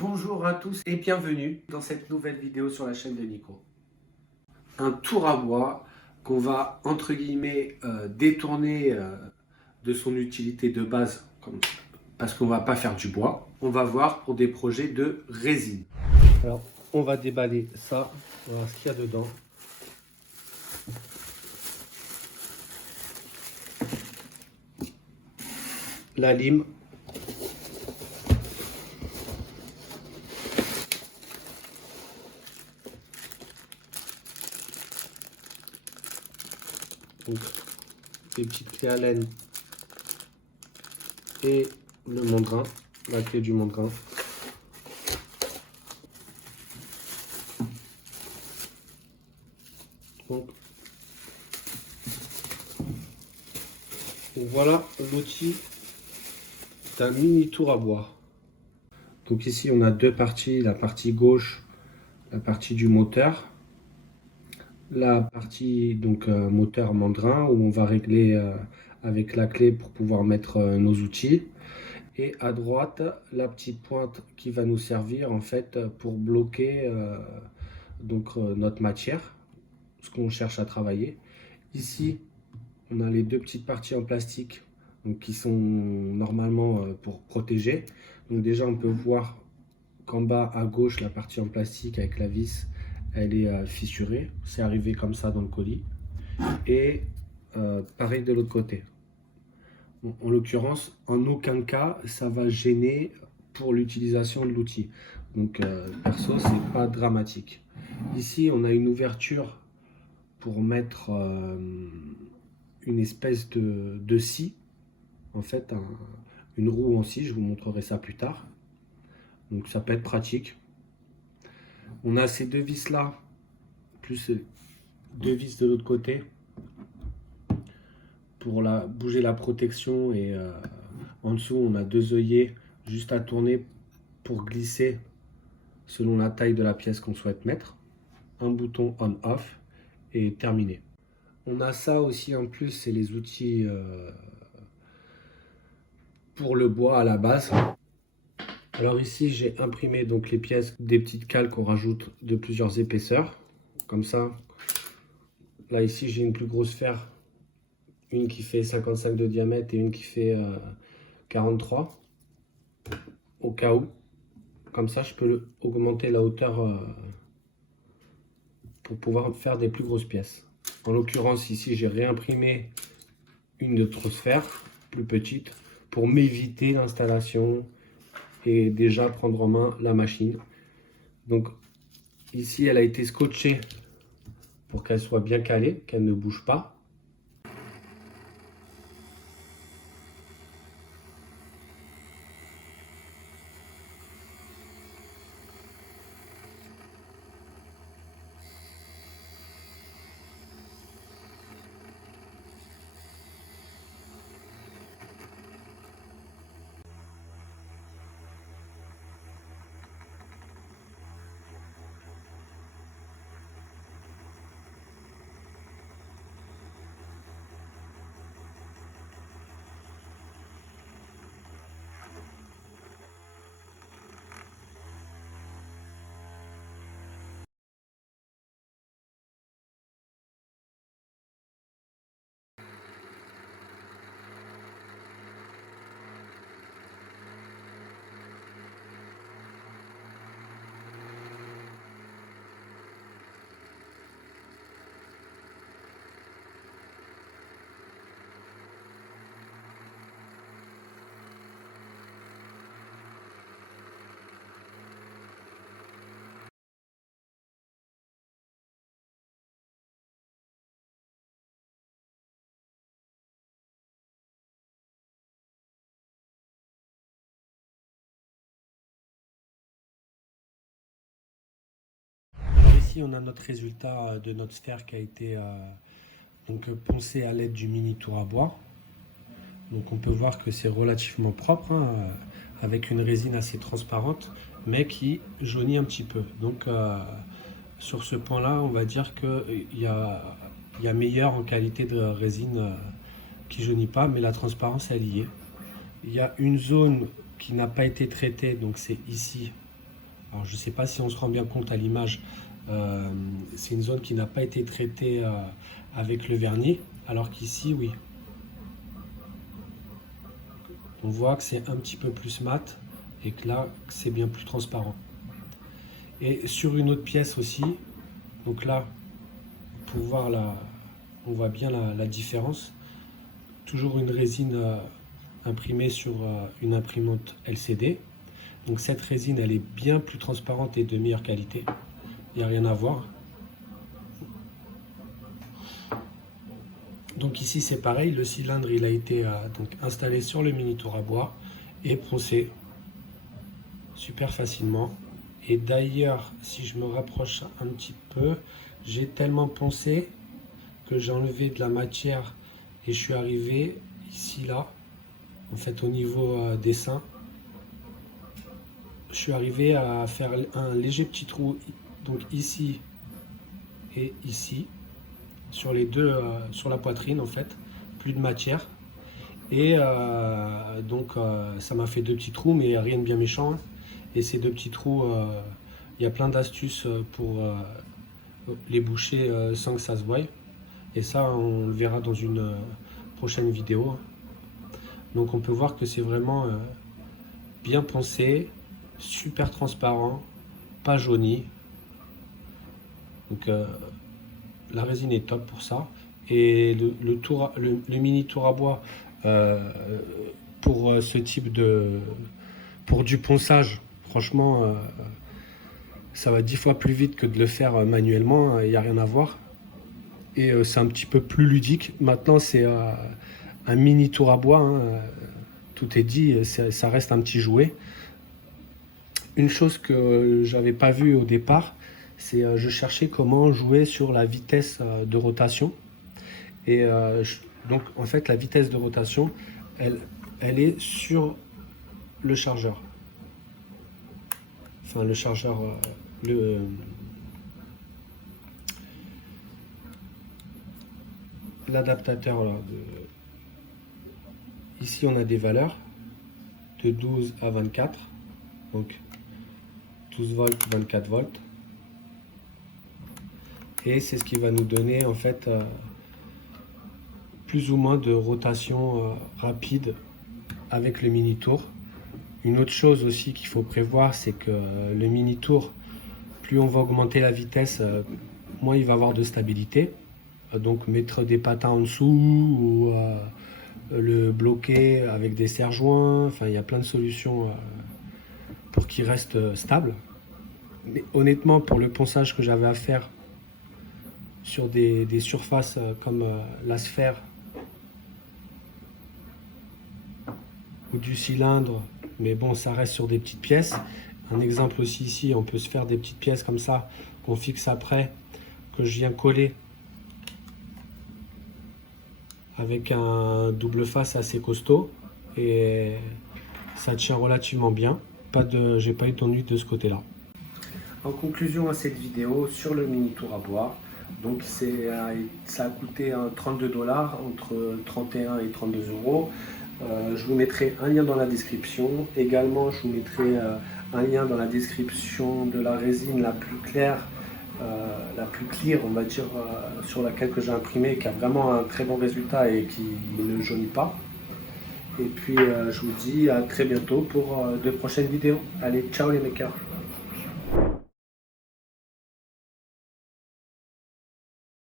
Bonjour à tous et bienvenue dans cette nouvelle vidéo sur la chaîne de Nico. Un tour à bois qu'on va entre guillemets détourner de son utilité de base parce qu'on va pas faire du bois. On va voir pour des projets de résine. Alors on va déballer ça, on va voir ce qu'il y a dedans. La lime. Donc, des petites clés Allen et le mandrin, la clé du mandrin. Donc voilà l'outil d'un mini tour à bois. Donc ici on a deux parties, la partie gauche, la partie du moteur, la partie donc moteur mandrin où on va régler avec la clé pour pouvoir mettre nos outils, et à droite la petite pointe qui va nous servir en fait pour bloquer notre matière, ce qu'on cherche à travailler. Ici on a les deux petites parties en plastique donc, qui sont normalement pour protéger. Donc déjà on peut voir qu'en bas à gauche, la partie en plastique avec la vis, elle est fissurée. C'est arrivé comme ça dans le colis. Et pareil de l'autre côté. Bon, en l'occurrence, en aucun cas, ça va gêner pour l'utilisation de l'outil. Donc perso, c'est pas dramatique. Ici, on a une ouverture pour mettre une espèce de scie. En fait, une roue en scie, je vous montrerai ça plus tard. Donc ça peut être pratique. On a ces deux vis là, plus deux vis de l'autre côté pour bouger la protection, et en dessous on a deux œillets juste à tourner pour glisser selon la taille de la pièce qu'on souhaite mettre. Un bouton on-off et terminé. On a ça aussi en plus, c'est les outils pour le bois à la base. Alors ici j'ai imprimé donc les pièces, des petites cales qu'on rajoute de plusieurs épaisseurs, comme ça. Là ici j'ai une plus grosse fer, une qui fait 55 de diamètre et une qui fait 43, au cas où. Comme ça je peux augmenter la hauteur pour pouvoir faire des plus grosses pièces. En l'occurrence ici j'ai réimprimé une de trophère plus petite pour m'éviter l'installation et déjà prendre en main la machine. Donc ici elle a été scotchée pour qu'elle soit bien calée, qu'elle ne bouge pas. Alors ici on a notre résultat de notre sphère qui a été poncée à l'aide du mini tour à bois. Donc on peut voir que c'est relativement propre, hein, avec une résine assez transparente, mais qui jaunit un petit peu. Donc sur ce point-là, on va dire qu'il y a meilleur en qualité de résine qui jaunit pas, mais la transparence elle y est. Il y a une zone qui n'a pas été traitée, donc c'est ici Alors je ne sais pas si on se rend bien compte à l'image, c'est une zone qui n'a pas été traitée avec le vernis, alors qu'ici oui. On voit que c'est un petit peu plus mat et que là c'est bien plus transparent. Et sur une autre pièce aussi, donc là, pour voir on voit bien la différence. Toujours une résine imprimée sur une imprimante LCD. Donc cette résine, elle est bien plus transparente et de meilleure qualité. Il n'y a rien à voir. Donc ici c'est pareil, le cylindre il a été donc installé sur le mini tour à bois et poncé super facilement. Et d'ailleurs, si je me rapproche un petit peu, j'ai tellement poncé que j'ai enlevé de la matière et je suis arrivé ici là, en fait au niveau des seins. Je suis arrivé à faire un léger petit trou donc ici et ici sur les deux, sur la poitrine en fait, plus de matière. Et ça m'a fait deux petits trous, mais rien de bien méchant. Et ces deux petits trous, il y a plein d'astuces pour les boucher sans que ça se voie. Et ça, on le verra dans une prochaine vidéo. Donc on peut voir que c'est vraiment bien poncé, super transparent, pas jauni. Donc la résine est top pour ça. Et le mini tour à bois pour ce type pour du ponçage, franchement, ça va 10 fois plus vite que de le faire manuellement, il n'y a rien à voir. Et c'est un petit peu plus ludique. Maintenant, c'est un mini tour à bois, hein, tout est dit, ça reste un petit jouet. Une chose que j'avais pas vue au départ, c'est je cherchais comment jouer sur la vitesse de rotation. Et donc en fait la vitesse de rotation, elle est sur le chargeur. Enfin le chargeur, l'adaptateur. Ici on a des valeurs de 12 à 24. Donc 12 volts, 24 volts. Et c'est ce qui va nous donner en fait plus ou moins de rotation rapide avec le mini tour. Une autre chose aussi qu'il faut prévoir, c'est que le mini tour, plus on va augmenter la vitesse, moins il va avoir de stabilité. Donc mettre des patins en dessous ou le bloquer avec des serre-joints, enfin il y a plein de solutions pour qu'il reste stable. Mais honnêtement, pour le ponçage que j'avais à faire sur des surfaces comme la sphère ou du cylindre, mais bon, ça reste sur des petites pièces. Un exemple aussi ici, on peut se faire des petites pièces comme ça qu'on fixe après, que je viens coller avec un double face assez costaud et ça tient relativement bien. J'ai pas eu d'ennui de ce côté-là. En conclusion à cette vidéo sur le mini tour à bois, donc ça a coûté 32 $, entre 31 et 32 euros. Je vous mettrai un lien dans la description. Également, je vous mettrai un lien dans la description de la résine la plus claire, la plus clear, on va dire, sur laquelle que j'ai imprimé, qui a vraiment un très bon résultat et qui ne jaunit pas. Et puis, je vous dis à très bientôt pour de prochaines vidéos. Allez, ciao les makers!